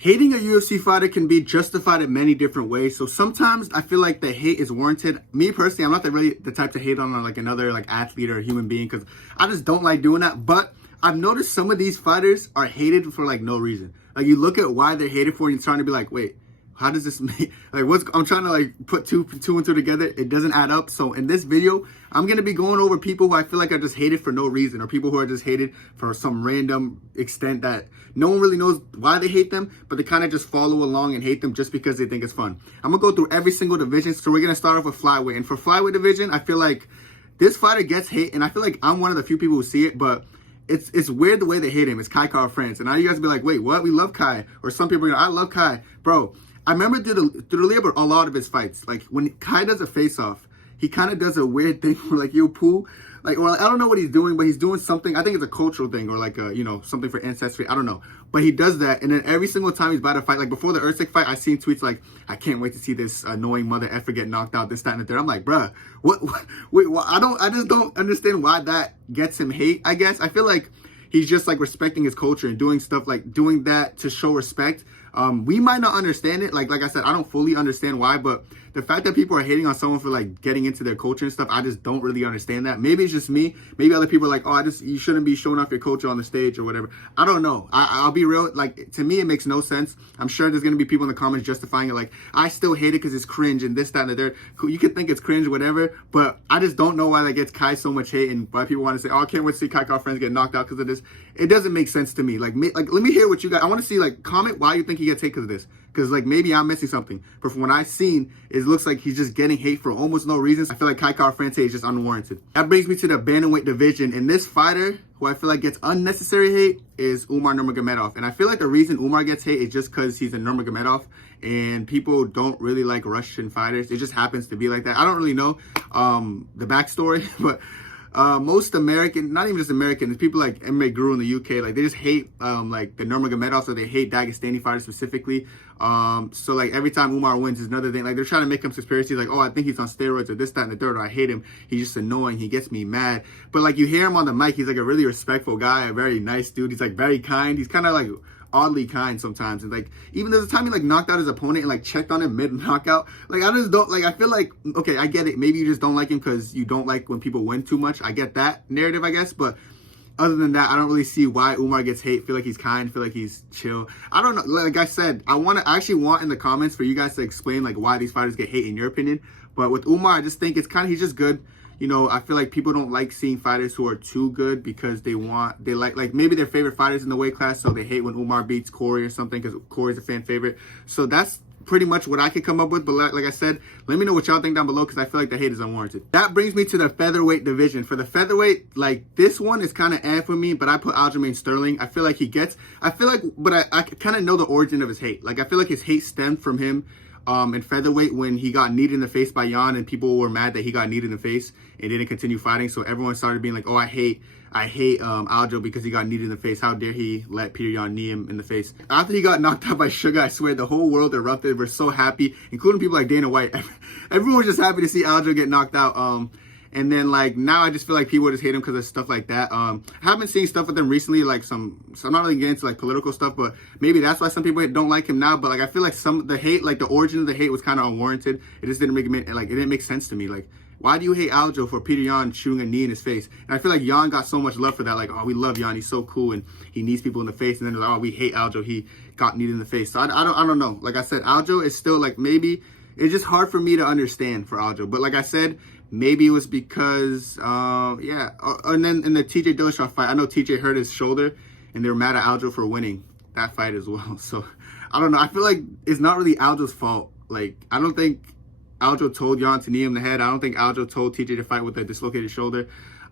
Hating a UFC fighter can be justified in many different ways. So sometimes I feel like the hate is warranted. Me personally, I'm not really the type to hate on like another like athlete or a human being because I just don't like doing that. But I've noticed some of these fighters are hated for like no reason. Like you look at why they're hated for and you're trying to be like, wait, how does this make, like I'm trying to like put two and two together. It doesn't add up. So in this video, I'm going to be going over people who I feel like are just hated for no reason, or people who are just hated for some random extent that no one really knows why they hate them, but they kind of just follow along and hate them just because they think it's fun. I'm going to go through every single division. So we're going to start off with Flyweight. And for Flyweight division, I feel like this fighter gets hate, and I feel like I'm one of the few people who see it, but it's weird the way they hate him. It's Kai France. And now you guys be like, wait, what? We love Kai. Or some people are like, I love Kai. Bro, I remember through a lot of his fights, like when Kai does a face-off, he kind of does a weird thing where like, yo, poo. Like, or I don't know what he's doing, but he's doing something. I think it's a cultural thing or like a, something for ancestry. I don't know. But he does that. And then every single time he's about to fight, like before the Usyk fight, I seen tweets like, I can't wait to see this annoying mother effer get knocked out, this, that, and the third. I'm like, bruh, wait, I just don't understand why that gets him hate, I guess. I feel like he's just like respecting his culture and doing stuff like doing that to show respect. We might not understand it. Like I said, I don't fully understand why, but the fact that people are hating on someone for like getting into their culture and stuff, I just don't really understand that. Maybe it's just me. Maybe other people are like, oh, you shouldn't be showing off your culture on the stage or whatever. I don't know. I'll be real. Like, to me, it makes no sense. I'm sure there's going to be people in the comments justifying it. Like, I still hate it because it's cringe and this, that, and the third. You could think it's cringe, whatever, but I just don't know why that gets Kai so much hate and why people want to say, oh, I can't wait to see Kai friends get knocked out because of this. It doesn't make sense to me. Like, let me hear what you guys, I want to see, like, comment why you think he gets hate because of this. Because, like, maybe I'm missing something. But from what I've seen, it looks like he's just getting hate for almost no reason. I feel like Kai France hate is just unwarranted. That brings me to the Bantamweight division. And this fighter, who I feel like gets unnecessary hate, is Umar Nurmagomedov. And I feel like the reason Umar gets hate is just because he's a Nurmagomedov. And people don't really like Russian fighters. It just happens to be like that. I don't really know the backstory, but most American, not even just Americans, people like MMA Guru in the UK, like they just hate like the Nurmagomedov, so they hate Dagestani fighters specifically. So like every time Umar wins is another thing. Like they're trying to make him conspiracy, like, oh, I think he's on steroids or this, that, and the third, or I hate him. He's just annoying. He gets me mad. But like you hear him on the mic, he's like a really respectful guy, a very nice dude. He's like very kind. He's kind of like oddly kind sometimes, and like even there's a time he like knocked out his opponent and like checked on him mid knockout. Like I just don't like, I feel like, okay, I get it, maybe you just don't like him because you don't like when people win too much. I get that narrative, I guess, but other than that, I don't really see why Umar gets hate. Feel like he's kind, feel like he's chill. I don't know. Like I said, I actually want in the comments for you guys to explain like why these fighters get hate in your opinion. But with Umar, I just think it's kind of, he's just good. I feel like people don't like seeing fighters who are too good because they like maybe their favorite fighters in the weight class, so they hate when Umar beats Corey or something because Corey's a fan favorite. So that's pretty much what I could come up with. But like I said, let me know what y'all think down below because I feel like the hate is unwarranted. That brings me to the featherweight division. For the featherweight, like this one is kind of eh for me, but I put Aljamain Sterling. I feel like but I kind of know the origin of his hate. Like I feel like his hate stemmed from him in featherweight when he got kneed in the face by Jan, and people were mad that he got kneed in the face and didn't continue fighting. So everyone started being like, oh, I hate Aljo because he got kneed in the face. How dare he let Peter Yan knee him in the face? After he got knocked out by Sugar, I swear the whole world erupted. We're so happy, including people like Dana White. Everyone was just happy to see Aljo get knocked out. And then like now I just feel like people just hate him because of stuff like that. I haven't seen stuff with him recently, like so I'm not really getting into like political stuff, but maybe that's why some people don't like him now. But like I feel like the hate, like the origin of the hate was kind of unwarranted. It just didn't it didn't make sense to me. Like, why do you hate Aljo for Peter Yan shooting a knee in his face? And I feel like Yan got so much love for that. Like, oh, we love Yan, he's so cool and he knees people in the face. And then they're like, oh, we hate Aljo, he got kneed in the face. So I don't know. Like I said, Aljo is still like, maybe it's just hard for me to understand for Aljo. But like I said, maybe it was because, and then in the TJ Dillashaw fight, I know TJ hurt his shoulder and they were mad at Aljo for winning that fight as well. So, I don't know. I feel like it's not really Aljo's fault. Like, I don't think Aljo told Jan to knee him in the head. I don't think Aljo told TJ to fight with a dislocated shoulder.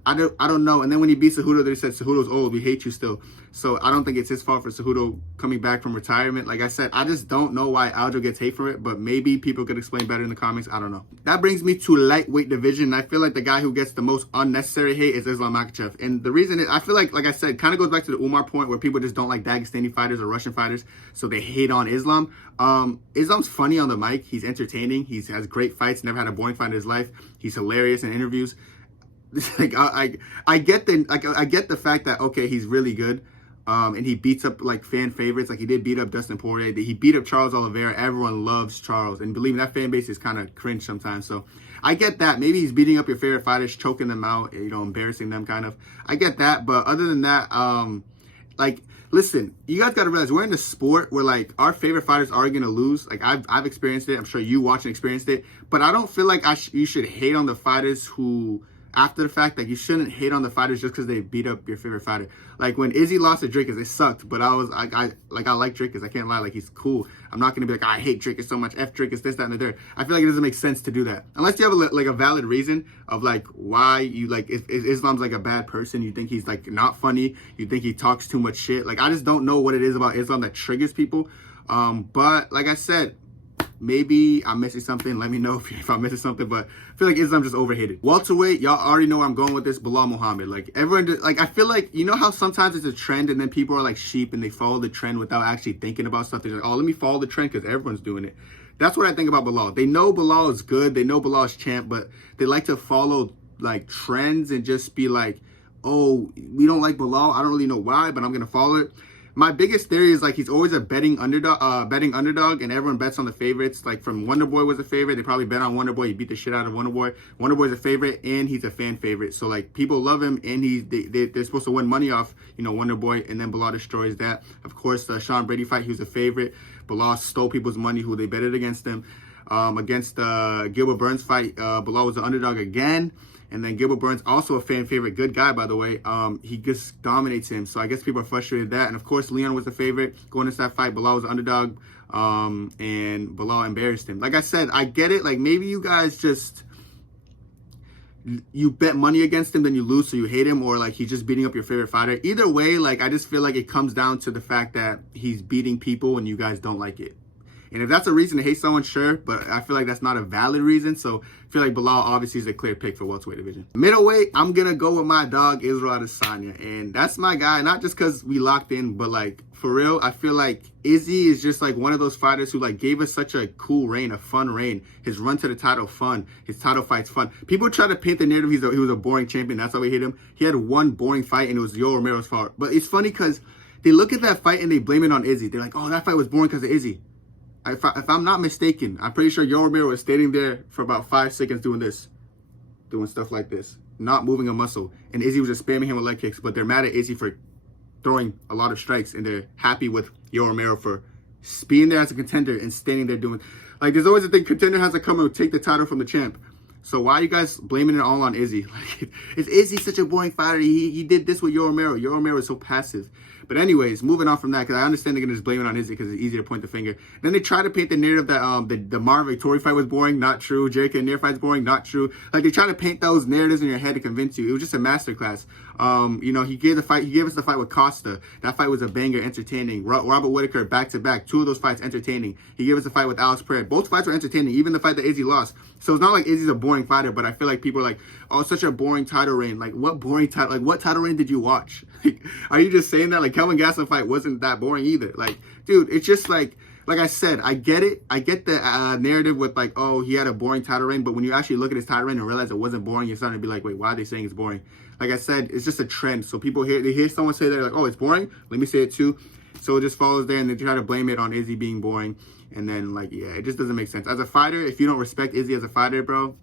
I don't know. And then when he beat Cejudo, they said, Cejudo's old. We hate you still. So I don't think it's his fault for Cejudo coming back from retirement. Like I said, I just don't know why Aljo gets hate for it. But maybe people could explain better in the comments. I don't know. That brings me to lightweight division. I feel like the guy who gets the most unnecessary hate is Islam Makhachev. And the reason is, I feel like I said, kind of goes back to the Umar point where people just don't like Dagestani fighters or Russian fighters. So they hate on Islam. Islam's funny on the mic. He's entertaining. He has great fights. Never had a boring fight in his life. He's hilarious in interviews. Like I get the fact that okay, he's really good, And he beats up like fan favorites. Like he did beat up Dustin Poirier. He beat up Charles Oliveira. Everyone loves Charles, and believe me, that fan base is kind of cringe sometimes. So I get that. Maybe he's beating up your favorite fighters, choking them out, embarrassing them kind of. I get that. But other than that, like, listen, you guys got to realize we're in a sport where like our favorite fighters are going to lose. Like I've experienced it. I'm sure you watching experienced it. But I don't feel like you should hate on the fighters who, after the fact, like you shouldn't hate on the fighters just because they beat up your favorite fighter. Like when Izzy lost to Dricus, it sucked, but I like Dricus. I can't lie, like he's cool. I'm not gonna be like, I hate Dricus so much, F Dricus, this, that, and the third. I feel like it doesn't make sense to do that unless you have a valid reason of like why you like if Islam's like a bad person. You think he's like not funny. You think he talks too much shit. Like I just don't know what it is about Islam that triggers people. But like I said, maybe I'm missing something. Let me know if I'm missing something, but I feel like Islam just overhated. Welterweight, y'all already know where I'm going with this. Bilal Muhammad. Like everyone, like I feel like, you know how sometimes it's a trend and then people are like sheep and they follow the trend without actually thinking about something. Like, oh, let me follow the trend because everyone's doing it. That's what I think about Bilal. They know Bilal is good. They know Bilal is champ, but they like to follow like trends and just be like, oh, we don't like Bilal. I don't really know why, but I'm going to follow it. My biggest theory is like he's always a betting underdog, and everyone bets on the favorites. Like from Wonderboy was a favorite, they probably bet on Wonderboy. He beat the shit out of Wonderboy. Wonderboy's a favorite, and he's a fan favorite. So like people love him, and they're supposed to win money off Wonderboy, and then Bilal destroys that. Of course, the Sean Brady fight, he was a favorite. Bilal stole people's money who they betted against him. Against the Gilbert Burns fight, Bilal was the underdog again. And then Gilbert Burns, also a fan favorite, good guy, by the way. He just dominates him. So I guess people are frustrated with that. And of course, Leon was the favorite going into that fight. Bilal was the underdog. And Bilal embarrassed him. Like I said, I get it. Like maybe you guys just, you bet money against him, then you lose, so you hate him, or like he's just beating up your favorite fighter. Either way, like I just feel like it comes down to the fact that he's beating people and you guys don't like it. And if that's a reason to hate someone, sure, but I feel like that's not a valid reason. So I feel like Bilal obviously is a clear pick for welterweight division. Middleweight, I'm going to go with my dog, Israel Adesanya. And that's my guy, not just because we locked in, but like for real, I feel like Izzy is just like one of those fighters who like gave us such a cool reign, a fun reign. His run to the title, fun. His title fights, fun. People try to paint the narrative he was a boring champion. That's why we hate him. He had one boring fight and it was Yoel Romero's fault. But it's funny because they look at that fight and they blame it on Izzy. They're like, oh, that fight was boring because of Izzy. If I'm not mistaken, I'm pretty sure Yoel Romero was standing there for about 5 seconds doing this. Doing stuff like this. Not moving a muscle. And Izzy was just spamming him with leg kicks. But they're mad at Izzy for throwing a lot of strikes. And they're happy with Yoel Romero for being there as a contender and standing there doing... Like, there's always a thing, contender has to come and take the title from the champ. So why are you guys blaming it all on Izzy? Like, is Izzy such a boring fighter? He did this with Yoel Romero. Yoel Romero is so passive. But anyways, moving on from that, because I understand they're going to just blame it on Izzy because it's easy to point the finger. Then they try to paint the narrative that the Marvin Vettori fight was boring, not true. Jericho Nair fight's boring, not true. Like, they try to paint those narratives in your head to convince you. It was just a masterclass. He gave us the fight with Costa. That fight was a banger, entertaining. Robert Whittaker, back-to-back. 2 of those fights, entertaining. He gave us a fight with Alex Pereira. Both fights were entertaining, even the fight that Izzy lost. So it's not like Izzy's a boring fighter, but I feel like people are like, oh, such a boring title reign. Like, what boring title? Like, what title reign did you watch? Like, are you just saying that? Like, Kelvin Gastelum fight wasn't that boring either. Like, dude, it's just like I said, I get it. I get the narrative with like, oh, he had a boring title reign. But when you actually look at his title reign and realize it wasn't boring, you're starting to be like, wait, why are they saying it's boring? Like I said, it's just a trend. So people they hear someone say they're like, oh, it's boring. Let me say it too. So it just follows there, and they try to blame it on Izzy being boring. And then, like, yeah, it just doesn't make sense. As a fighter, if you don't respect Izzy as a fighter, bro,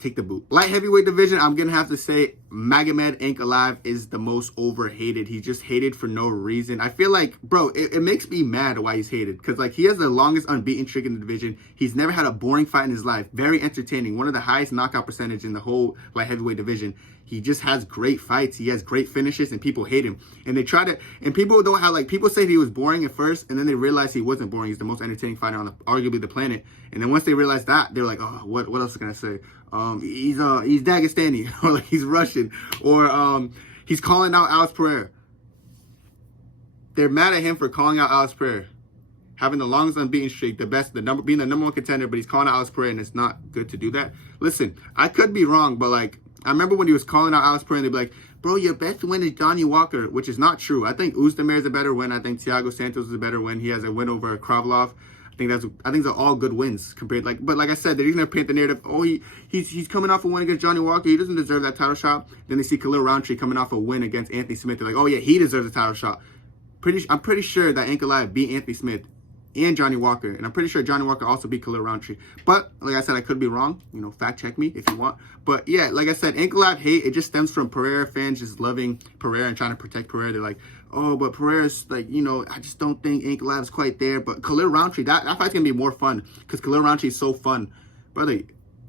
take the boot. Light heavyweight division, I'm going to have to say Magomed Ankalaev is the most overhated. He's just hated for no reason. I feel like, bro, it makes me mad why he's hated. Because, like, he has the longest unbeaten streak in the division. He's never had a boring fight in his life. Very entertaining. One of the highest knockout percentage in the whole light heavyweight division. He just has great fights. He has great finishes, and people hate him. And they try to, and people don't have, like, people say he was boring at first, and then they realize he wasn't boring. He's the most entertaining fighter on arguably the planet. And then once they realize that, they're like, oh, what else can I say? He's Dagestani, or like he's Russian, or he's calling out Alex Pereira. They're mad at him for calling out Alex Pereira, having the longest unbeaten streak, being the number one contender, but he's calling out Alex Pereira, and it's not good to do that. Listen, I could be wrong, but like, I remember when he was calling out Alex Pereira, they'd be like, bro, your best win is Johnny Walker, which is not true. I think Ozdemir is a better win. I think Thiago Santos is a better win. He has a win over Kravlov. I I think they're all good wins compared. But like I said, they're gonna paint the narrative. Oh, he's coming off a win against Johnny Walker. He doesn't deserve that title shot. Then they see Khalil Roundtree coming off a win against Anthony Smith. They're like, oh yeah, he deserves a title shot. I'm pretty sure that Ankalaev beat Anthony Smith and Johnny Walker, and I'm pretty sure Johnny Walker also beat Khalil Roundtree. But like I said, I could be wrong. Fact check me if you want. But yeah, like I said, Ankalaev hate, it just stems from Pereira fans just loving Pereira and trying to protect Pereira. They're like, oh, but Pereira's like, I just don't think Ankalaev's quite there. But Khalil Roundtree, that fight's gonna be more fun because Khalil Roundtree is so fun, brother.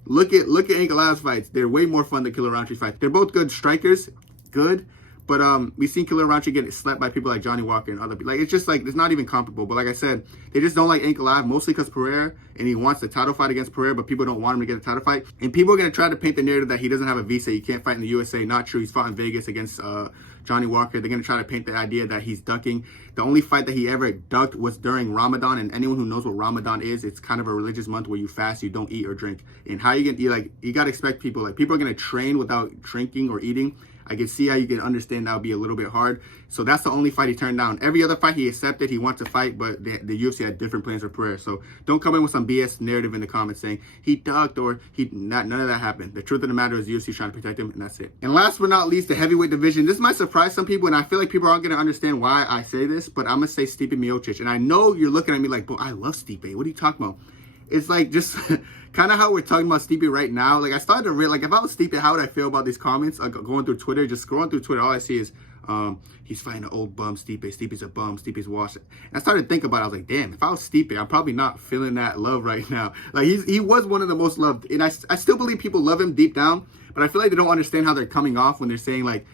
Look at Ankalaev's fights. They're way more fun than Khalil Roundtree's fights. They're both good strikers, good. But we've seen Khalil Roundtree get slapped by people like Johnny Walker and other people. Like, it's just like, it's not even comparable. But like I said, they just don't like Ankalaev, mostly because Pereira, and he wants the title fight against Pereira, but people don't want him to get a title fight. And people are going to try to paint the narrative that he doesn't have a visa, he can't fight in the USA. Not true. He's fought in Vegas against Johnny Walker. They're going to try to paint the idea that he's ducking. The only fight that he ever ducked was during Ramadan, and anyone who knows what Ramadan is, it's kind of a religious month where you fast, you don't eat or drink. And how you get, you got to expect people are going to train without drinking or eating. I can see how you can understand that would be a little bit hard. So that's the only fight he turned down. Every other fight he accepted, he wants to fight, but the UFC had different plans for Pereira. So don't come in with some BS narrative in the comments saying he ducked or none of that happened. The truth of the matter is the UFC is trying to protect him, and that's it. And last but not least, the heavyweight division. This might surprise some people, and I feel like people aren't going to understand why I say this, but I'm going to say Stipe Miocic. And I know you're looking at me like, bro, I love Stipe. What are you talking about? It's like just kind of how we're talking about Stipe right now. Like, I started to realize, like, if I was Stipe, how would I feel about these comments? Going through Twitter, just scrolling through Twitter, all I see is, he's fighting an old bum, Stipe. Stipe's a bum. Stipe's washed. And I started to think about it. I was like, damn, if I was Stipe, I'm probably not feeling that love right now. Like, he was one of the most loved. And I still believe people love him deep down. But I feel like they don't understand how they're coming off when they're saying, like,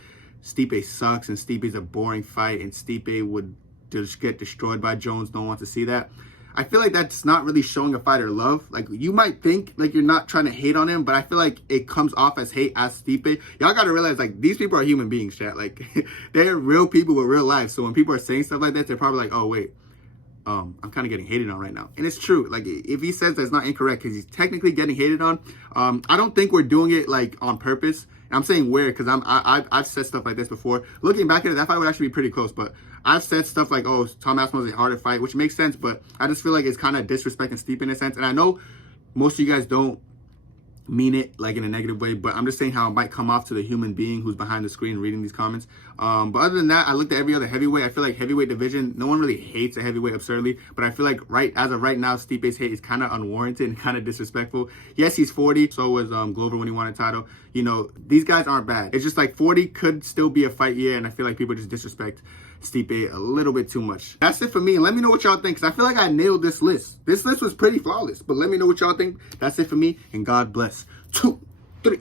Stipe sucks and Stipe's a boring fight and Stipe would just get destroyed by Jones. No one wants to see that. I feel like that's not really showing a fighter love. Like, you might think like you're not trying to hate on him, but I feel like it comes off as hate as Stipe. Y'all got to realize, like, these people are human beings, chat. Like, they're real people with real life. So when people are saying stuff like that, they're probably like, oh, wait, I'm kind of getting hated on right now. And it's true. Like, if he says that's not incorrect because he's technically getting hated on, I don't think we're doing it, like, on purpose. And I'm saying weird because I've said stuff like this before. Looking back at it, that fight would actually be pretty close. But I've said stuff like, oh, Tom Aspinall is a harder fight, which makes sense. But I just feel like it's kind of disrespecting Stipe in a sense. And I know most of you guys don't mean it like in a negative way, but I'm just saying how it might come off to the human being who's behind the screen reading these comments. But other than that, I looked at every other heavyweight. I feel like heavyweight division, no one really hates a heavyweight absurdly, but I feel like as of right now, Stipe's hate is kind of unwarranted and kind of disrespectful. Yes, he's 40. So was Glover when he won a title. These guys aren't bad. It's just like 40 could still be a fight year, and I feel like people just disrespect Stipe a little bit too much. That's it for me. And let me know what y'all think, because I feel like I nailed this list. This list was pretty flawless, but let me know what y'all think. That's it for me, and God bless. 2, 3.